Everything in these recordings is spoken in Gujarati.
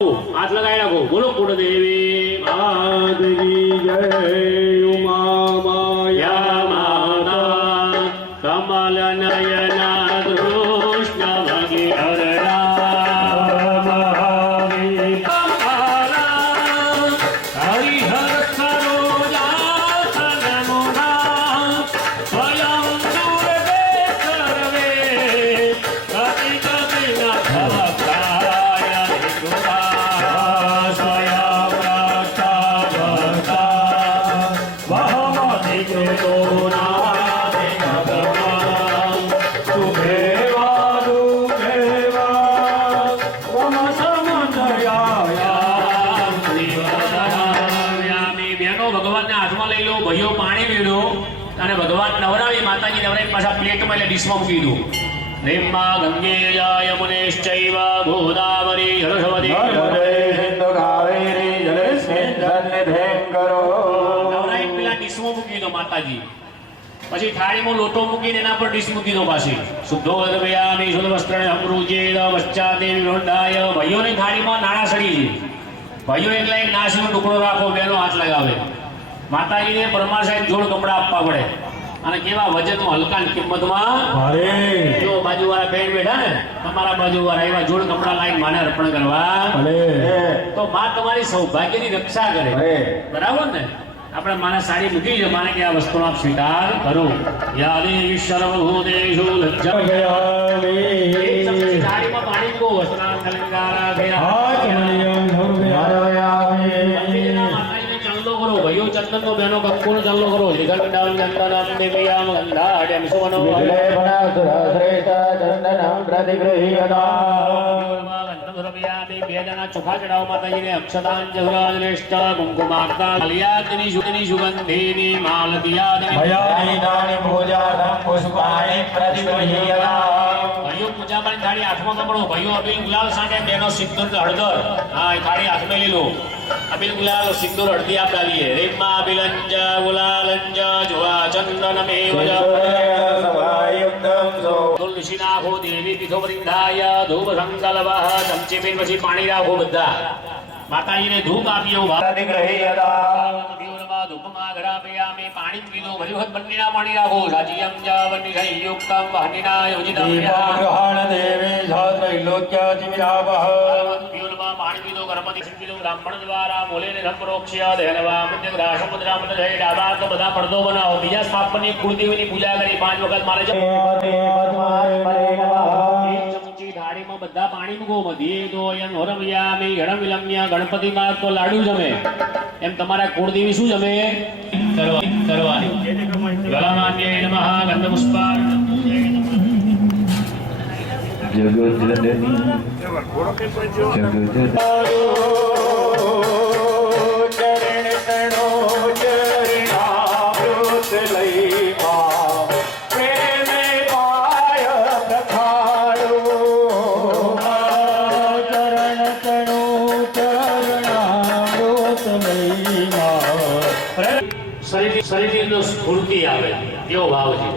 हाथ लगाए रखो, बोलो कुलदेवी माधवी जय उमा माया माता कमल नयना कृष्ण भगीरथा हरिहर सरोजा सनमुना स्वयं दुर्गे सर्वे कति कति न भवताय कृपा भगवान नवरावी माताजी नवरावी पाछा प्लेट में डिश में मूकी दो रेम्मा गंगे यमुनेश्चैव गोदावरी सरस्वती सिंधु कावेरी जलेस्मिन् सन्निधिं करो नवरावी पेला डिश में मूकी दो माताजी પછી થાળીમાં લોટો મૂકીને એના પર ડીશ મૂકી દો પાછી શુદ્ધો ગર્ભયામિ શુદ્ધ વસ્ત્રને અમૃજેદ પશ્ચાતે વિરોધાય ભાઈઓની થાળીમાં નાણા સડી છે ભાઈઓ એકલા એક નાશનો ટુકડો રાખો બેનો હાથ લગાવે માતાજીને પરમાર સાહેબ જોડ કપડા આપવા પડે અને કેવા વજનમાં હલકા કિંમતમાં ભારે જો બાજુવાળા બેન બેઠા ને તમારા બાજુવાળા એવા જોડ કપડા લાઈન માને અર્પણ કરવા ભલે તો માં તમારી સૌભાગ્યની રક્ષા કરે બરાબર ને આપણે માને સાડી મૂકી છે માને કે આ વસ્તુનો આપ સ્વીકાર કરો યાદે સર્વભૂતેષુ લજ્જામિ સાડીમાં પાણી કો વસ્ત્રાં કલંકારા ગયા આચમનિયં ધર્મયામિ માતાજીને ચાંદલો કરો ભાઈઓ ચંદનનો બહેનો કંકુનો ચાંદલો કરો લીગંડામ ચંદનમ દેવયામ ગંધાડ્યમ સુવનો વિલેપના સુરશ્રેષ્ઠ ચંદનમ પ્રતિગૃહ્યતા બે જણા ચોખા ચડાવો માતાજીને અક્ષતાંજલિષ્ઠ કુમકુમાર્તા કલ્યાદની સુગંધની સુગંધીની માલતિયાદની ભયાની દાની પૂજાધમ પુષ્પાણિ પ્રતિગૃહ્યતા ભાઈઓ પૂજા પર થાળી હાથમાં પકડો ભાઈઓ અબીલ ગુલાલ સાંટે બેનો સિંદૂર હળદર હા થાળી હાથમાં લઈ લો અબીલ ગુલાલ સિંદૂર હળદી આપ ડાલીએ રેમ્મા અબિલંજ ગુલાલંજ જોવા ચંદનમેવ સવાયુક્તમ સો તુલસી નાખો દેવી પીઠો વૃંદાય ધૂપ સંકલ્પઃ ચમચી પીને પછી પાણી રાખો બધા માતાજીને ધૂપ આપીઓ પ્રતિગૃહ્યતા ધૂપમાં ઘરાપયામે પાણી પીધો ભરી વખત બંનેના પાણી રાખો સાજીયમ જાવની સંયુક્તમ વહનિના યોજિતમ દીપગ્રહણ દેવી સત્રૈલોક્યતિમિરાવહ પીઓલમાં પાણી પીધો ગણપતિ પીધો બ્રાહ્મણ દ્વારા મોલેને સંપ્રોક્ષ્ય દેહનવા મુદ્ય રાષ્ટ્રપુત્રા મુદ્ય જય ડાબા તો બધા પડદો બનાવો બીજા સ્થાપનની કુળદેવીની પૂજા કરી 5 વખત મારે છે ચમચી ઢાળીમાં બધા પાણી મૂકો મધ્યે તો યન હોરમયામિ ગણમ વિલમ્ય ગણપતિ માં તો લાડુ જમે એમ તમારા કુળદેવી શું જમે કરવાની ગલામાન્ય નમઃ ગંધ પુષ્પા જગજનની ચરણ તણો ચરણામૃત લઈ મા પ્રેમે પાય પ્રખાડો ચરણ તણો ચરણામૃત લઈ મા શરીરની અંદર સ્ફૂર્તિ આવે એવો ભાવ છે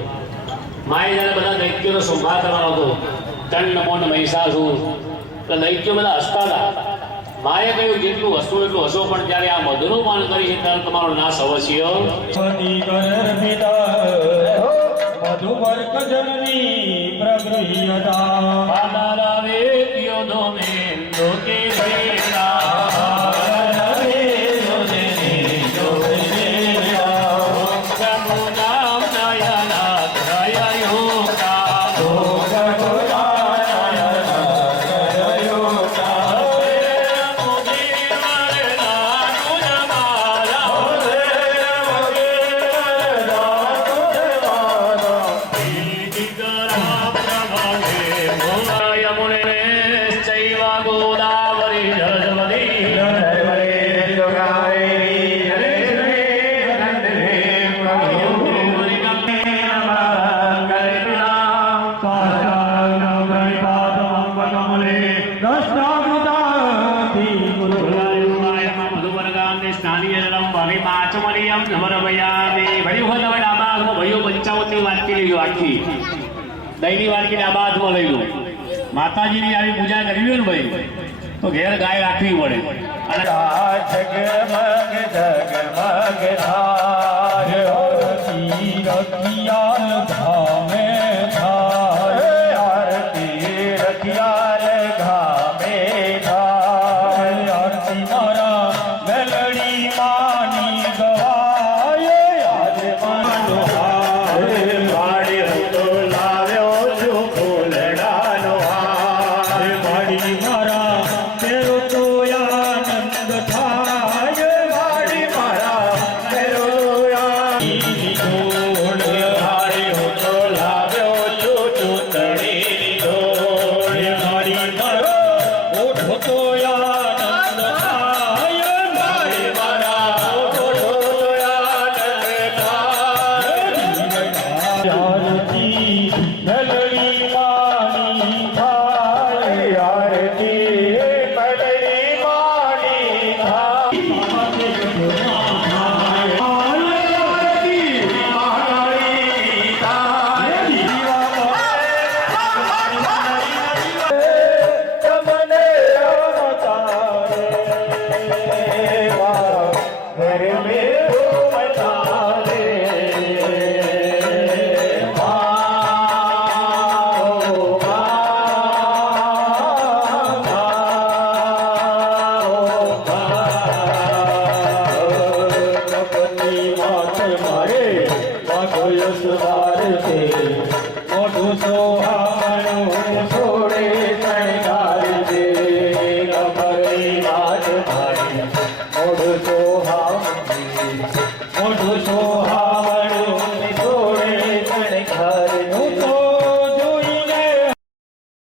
માએ જયારે બધા દૈત્યોનો સંભાળ કરવાનો હતો તન નમો મહિષાસુર તો દૈત્યો બધા હસતા હતા માએ કહ્યું જેટલું હસવું એટલું હસો પણ જ્યારે આ મધુનું પાન કરી છે ત્યારે તમારો નાશ અવશ્ય મધુવર્ક જનની પ્રગૃહ્યતા પાદારાવે તિયોનો મેં લોકે ભેરા દહીંની વાટકી ડાબા હાથમાં લઈ લો માતાજીની આવી પૂજા કરવી હોય ને ભાઈ તો ઘેર ગાય રાખવી પડે અને જગમગ જગમગ થાય